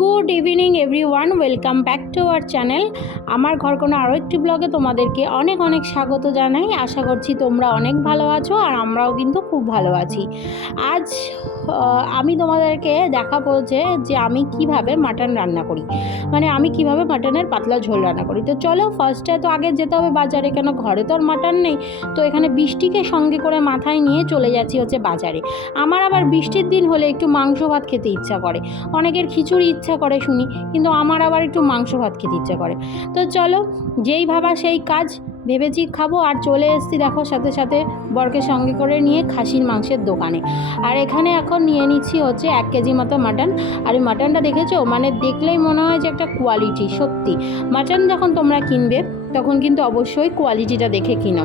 Good evening everyone, welcome back to our channel. আমার ঘরকোনা আরও একটি ব্লগে তোমাদেরকে অনেক অনেক স্বাগত জানাই। আশা করছি তোমরা অনেক ভালো আছো আর আমরাও কিন্তু খুব ভালো আছি। আজ আমি তোমাদেরকে দেখাবো যে আমি কিভাবে মাটন রান্না করি, মানে আমি কিভাবে মাটনের পাতলা ঝোল রান্না করি। তো চলো, ফার্স্টে তো আগে যেতে হবে বাজারে, কেন ঘরে তো আর মাটন নেই। তো এখানে বৃষ্টিকে সঙ্গে করে মাথায় নিয়ে চলে যাচ্ছি হচ্ছে বাজারে। আমার আবার বৃষ্টির দিন হলে একটু মাংস ভাত খেতে ইচ্ছা করে, অনেকের খিচুড়ি ইচ্ছা করে শুনি, কিন্তু আমার আবার একটু মাংস ভাত খেতে ইচ্ছা করে। তো চলো, যেই ভাবা সেই কাজ, ভেবেছি খাবো আর চলে এসেছি দেখো সাথে সাথে বরকে সঙ্গে করে নিয়ে খাসির মাংসের দোকানে। আর এখানে এখন নিয়ে নিচ্ছি হচ্ছে 1 কেজি মতো মাটন। আর এই মাটনটা দেখেছো, মানে দেখলেই মনে হয় যে একটা কোয়ালিটি। সত্যি মাটন যখন তোমরা কিনবে তখন কিন্তু অবশ্যই কোয়ালিটিটা দেখে কিনো,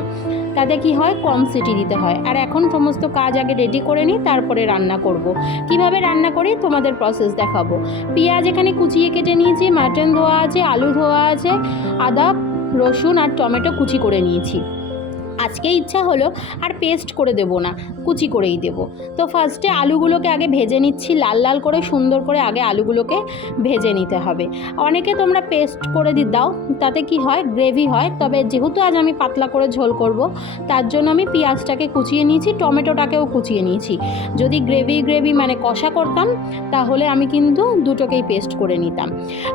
তাতে কি হয়, কম সিটি দিতে হয়। আর এখন সমস্ত কাজ আগে রেডি করে নিই, তারপরে রান্না করব। কিভাবে রান্না করি তোমাদের প্রসেস দেখাবো। পেঁয়াজ এখানে কুচিয়ে কেটে নিয়েছি, মাটন ধোয়া আছে, আলু ধোয়া আছে, আদা রসুন আর টমেটো কুচি করে নিয়েছি। আজকে ইচ্ছা হলো আর পেস্ট করে দেবো না, কুচি করেই দেবো। তো ফার্স্টে আলুগুলোকে আগে ভেজে নিচ্ছি, লাল লাল করে সুন্দর করে আগে আলুগুলোকে ভেজে নিতে হবে। অনেকে তোমরা পেস্ট করে দাও, তাতে কি হয়, গ্রেভি হয়। তবে যেহেতু আজ আমি পাতলা করে ঝোল করব, তার জন্য আমি পেঁয়াজটাকে কুচিয়ে নিয়েছি, টমেটোটাকেও কুচিয়ে নিয়েছি। যদি গ্রেভি মানে কষা করতাম, তাহলে আমি কিন্তু দুটোকেই পেস্ট করে নিতাম।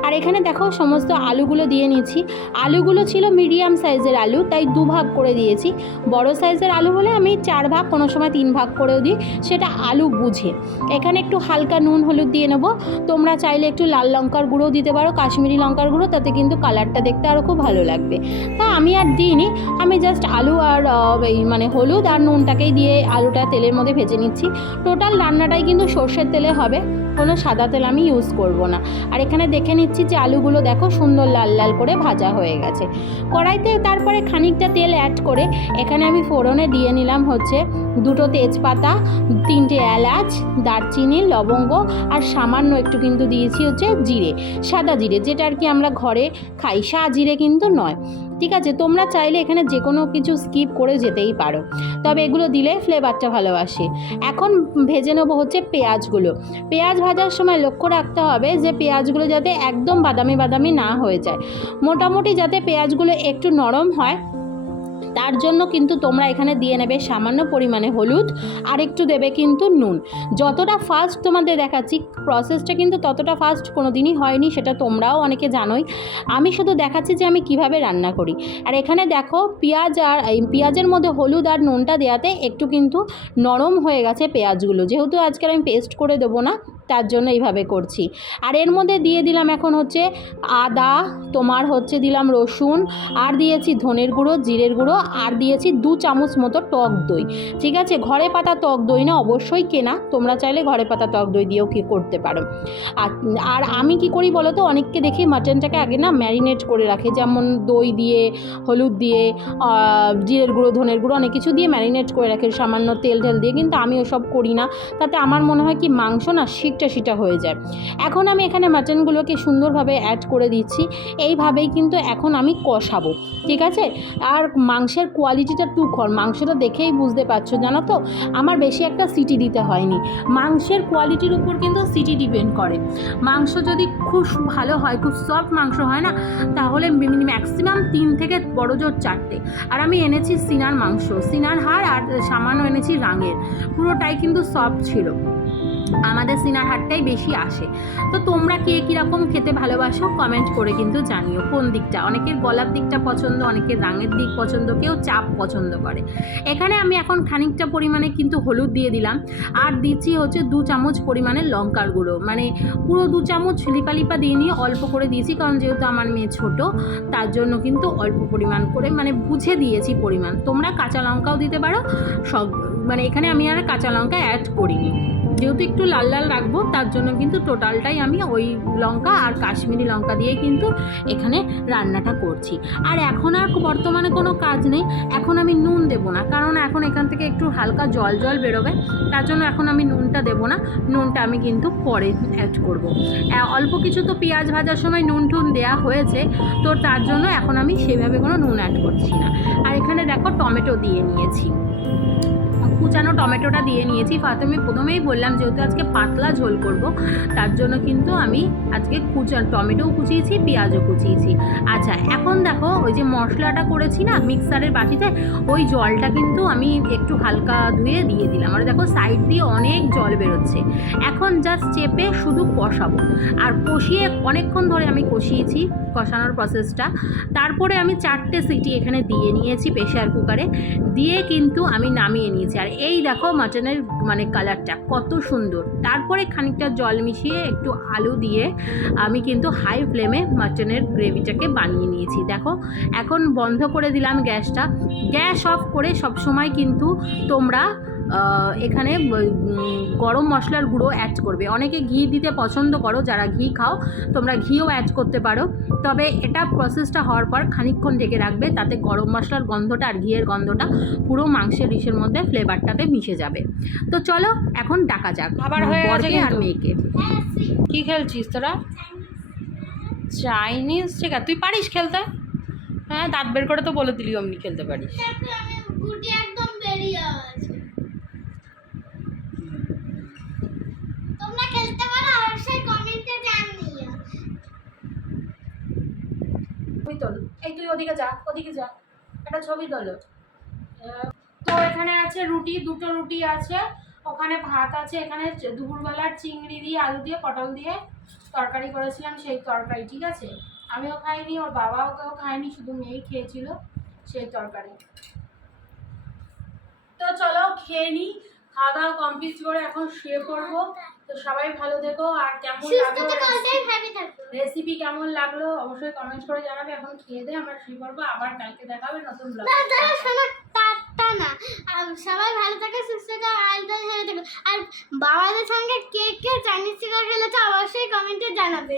আর এখানে দেখো সমস্ত আলুগুলো দিয়ে নিয়েছি। আলুগুলো ছিল মিডিয়াম সাইজের আলু, তাই 2 ভাগ করে দিয়েছি। বড় সাইজের আলু হলে আমি 4 ভাগ, কোনো সময় 3 ভাগ করেও দিই, সেটা আলু বুঝে। এখানে একটু হালকা নুন হলুদ দিয়ে নেব। তোমরা চাইলে একটু লাল লঙ্কার গুঁড়ো দিতে পারো, কাশ্মীরি লঙ্কার গুঁড়ো, তাতে কিন্তু কালারটা দেখতে আরও খুব ভালো লাগবে। তা আমি আর দিইনি, আমি জাস্ট আলু আর মানে হলুদ আর নুনটাকেই দিয়ে আলুটা তেলের মধ্যে ভেজে নিচ্ছি। টোটাল রান্নাটাই কিন্তু সর্ষের তেলে হবে, কোনো সাদা তেল আমি ইউজ করব না। আর এখানে দেখে নিচ্ছি যে আলুগুলো দেখো সুন্দর লাল লাল করে ভাজা হয়ে গেছে কড়াইতে। তারপরে খানিকটা তেল অ্যাড করে এখানে আমি ফোড়নে দিয়ে নিলাম হচ্ছে 2টো তেজপাতা, 3টে এলাচ, দারচিনি, লবঙ্গ আর সামান্য একটু কিন্তু দিয়েছি হচ্ছে জিরে, সাদা জিরে, যেটা আর কি আমরা ঘরে খাই, জিরে কিন্তু নয়। ঠিক আছে, তোমরা চাইলে এখানে যে কোনো কিছু স্কিপ করে যেতেই পারো, তবে এগুলো দিলে ফ্লেভারটা ভালো আসে। এখন ভেজে নেবো হচ্ছে পেঁয়াজগুলো। পেঁয়াজ ভাজার সময় লক্ষ্য রাখতে হবে যে পেঁয়াজগুলো যাতে একদম বাদামি বাদামি না হয়ে যায়, মোটামুটি যাতে পেঁয়াজগুলো একটু নরম হয়, তার জন্য কিন্তু তোমরা এখানে দিয়ে নেবে সামান্য পরিমাণে হলুদ আর একটু দেবে কিন্তু নুন। যতটা ফাস্ট তোমাদের দেখাচ্ছি, প্রসেসটা কিন্তু ততটা ফাস্ট কোনো দিনই হয়নি, সেটা তোমরাও অনেকে জানোই। আমি শুধু দেখাচ্ছি যে আমি কিভাবে রান্না করি। আর এখানে দেখো পেঁয়াজের মধ্যে হলুদ আর নুনটা দেওয়াতে একটু কিন্তু নরম হয়ে গেছে পেঁয়াজগুলো, যেহেতু আজকে আমি পেস্ট করে দেবো না, তার জন্য এইভাবে করছি। আর এর মধ্যে দিয়ে দিলাম এখন হচ্ছে আদা, তোমার হচ্ছে দিলাম রসুন, আর দিয়েছি ধনের গুঁড়ো, জিরের গুঁড়ো, আর দিয়েছি 2 চামচ মতো টক দই। ঠিক আছে, ঘরে পাতা টক দই না, অবশ্যই কেনা। তোমরা চাইলে ঘরে পাতা টক দই দিয়েও কি করতে পারো। আর আমি কি করি বলো তো, অনেককে দেখি মাটনটাকে আগে না ম্যারিনেট করে রাখে, যেমন দই দিয়ে, হলুদ দিয়ে, জিরের গুঁড়ো, ধনের গুঁড়ো, অনেক কিছু দিয়ে ম্যারিনেট করে রাখে, সামান্য তেল দিয়ে। কিন্তু আমি ওসব করি না, তাতে আমার মনে হয় কি মাংস না শিটা হয়ে যায়। এখন আমি এখানে মাটনগুলোকে সুন্দরভাবে অ্যাড করে দিচ্ছি। এইভাবেই কিন্তু এখন আমি কষাবো, ঠিক আছে। আর মাংসের কোয়ালিটিটা মাংসটা দেখেই বুঝতে পারছো, জানো তো, আমার বেশি একটা সিটি দিতে হয়নি। মাংসের কোয়ালিটির উপর কিন্তু সিটি ডিপেন্ড করে। মাংস যদি খুব ভালো হয়, খুব সফট মাংস হয় না, তাহলে ম্যাক্সিমাম 3 থেকে বড় জোর 4টে। আর আমি এনেছি সিনার মাংস, সিনার হাড়, আর সামান্য এনেছি রাঙের, পুরোটাই কিন্তু সফট ছিল। আমাদের সিনার হাটটাই বেশি আসে। তো তোমরা কে কীরকম খেতে ভালোবাসো কমেন্ট করে কিন্তু জানিও, কোন দিকটা, অনেকের গলার দিকটা পছন্দ, অনেকের রাঙের দিক পছন্দ, কেউ চাপ পছন্দ করে। এখানে আমি এখন খানিকটা পরিমাণে কিন্তু হলুদ দিয়ে দিলাম, আর দিচ্ছি হচ্ছে 2 চামচ পরিমাণে লঙ্কার গুঁড়ো, মানে পুরো 2 চামচ লিপা দিয়ে নিয়ে অল্প করে দিয়েছি, কারণ যেহেতু আমার মেয়ে ছোট, তার জন্য কিন্তু অল্প পরিমাণ করে মানে বুঝে দিয়েছি পরিমাণ। তোমরা কাঁচা লঙ্কাও দিতে পারো, সব মানে এখানে আমি আর কাঁচা লঙ্কা অ্যাড করিনি, যেহেতু একটু লাল লাল রাখবো, তার জন্য কিন্তু টোটালটাই আমি ওই লঙ্কা আর কাশ্মীরি লঙ্কা দিয়ে কিন্তু এখানে রান্নাটা করছি। আর এখন আর বর্তমানে কোনো কাজ নেই, এখন আমি নুন দেবো না, কারণ এখন এখান থেকে একটু হালকা জল বেরোবে, তার জন্য এখন আমি নুনটা দেবো না। নুনটা আমি কিন্তু পরে অ্যাড করব। অল্প কিছু তো পেঁয়াজ ভাজার সময় নুন দেওয়া হয়েছে, তো তার জন্য এখন আমি সেভাবে কোনো নুন অ্যাড করছি না। আর এখানে দেখো টমেটো দিয়ে নিয়েছি, কুচানো টমেটোটা দিয়ে নিয়েছি। আমি প্রথমেই বললাম যেহেতু আজকে পাতলা ঝোল করব, তার জন্য কিন্তু আমি আজকে টমেটোও কুচিয়েছি, পেঁয়াজও কুচিয়েছি। আচ্ছা, এখন দেখো ওই যে মশলাটা করেছি না মিক্সারের বাটিতে, ওই জলটা কিন্তু আমি একটু হালকা ধুয়ে দিয়ে দিলাম। আর দেখো সাইড দিয়ে অনেক জল বেরোচ্ছে। এখন জাস্ট চেপে শুধু কষাবো, আর কষিয়ে অনেকক্ষণ ধরে আমি কষিয়েছি কষানোর প্রসেসটা। তারপরে আমি 4টে সিটি এখানে দিয়ে নিয়েছি প্রেশার কুকারে, দিয়ে কিন্তু আমি নামিয়ে নিয়েছি। আর এই দেখো মাটনের মানে কালারটা কত সুন্দর। তারপরে খানিকটা জল মিশিয়ে একটু আলু দিয়ে আমি কিন্তু হাই ফ্লেমে মাটনের গ্রেভিটাকে বানিয়ে নিয়েছি। দেখো এখন বন্ধ করে দিলাম গ্যাসটা। গ্যাস অফ করে সবসময় কিন্তু তোমরা এখানে গরম মশলার গুঁড়ো অ্যাড করবে। অনেকে ঘি দিতে পছন্দ করো, যারা ঘি খাও তোমরা ঘিও অ্যাড করতে পারো। তবে এটা প্রসেসটা হওয়ার পর খানিকক্ষণ ঢেকে রাখবে, তাতে গরম মশলার গন্ধটা আর ঘিয়ের গন্ধটা পুরো মাংসের ডিশের মধ্যে ফ্লেভারটাতে মিশে যাবে। তো চলো এখন ডাকা যাক খাবার হয়ে গেছে আর মেয়েকে। কি খেলছিস তোরা? চাইনিজ? ঠিক আছে, তুই পারিস খেলতে? হ্যাঁ, দাঁত বের করে তো বলে দিলি অমনি খেলতে পারিস। একদম বেরিয়ে আছে। তোমরা খেলতে পারো, অবশ্যই কমেন্টে জানিও। ছবি তোল, এই তুই ওদিকে যা, ওদিকে যা, একটা ছবি তোলো। তো এখানে আছে রুটি, 2টো রুটি আছে, ওখানে ভাত আছে, এখানে দুপুরবেলার চিংড়ি দিয়ে আলু দিয়ে পটল দিয়ে তরকারি করেছিলাম, সেই তরকারি। ঠিক আছে, আমিও খাইনি, ওর বাবাও কেউ খায়নি, শুধু মেয়েই খেয়েছিল সেই তরকারি। তো চলো খেয়ে নিই, খাওয়া দাওয়া কমপ্লিট করে এখন শুয়ে পড়বো। তো সবাই ভালো থেকো, আর কেমন লাগলো রেসিপি কেমন লাগলো অবশ্যই কমেন্ট করে জানাবে। এখন খেয়ে দিয়ে আমরা শুয়ে পড়বো, আবার কালকে দেখা হবে নতুন ব্লগ। না সবাই ভালো থাকে, সুস্থ থাকো, আর বাবাদের সঙ্গে কে কে চাইনিজ চিকেন খেলেছে অবশ্যই কমেন্টে জানাবে।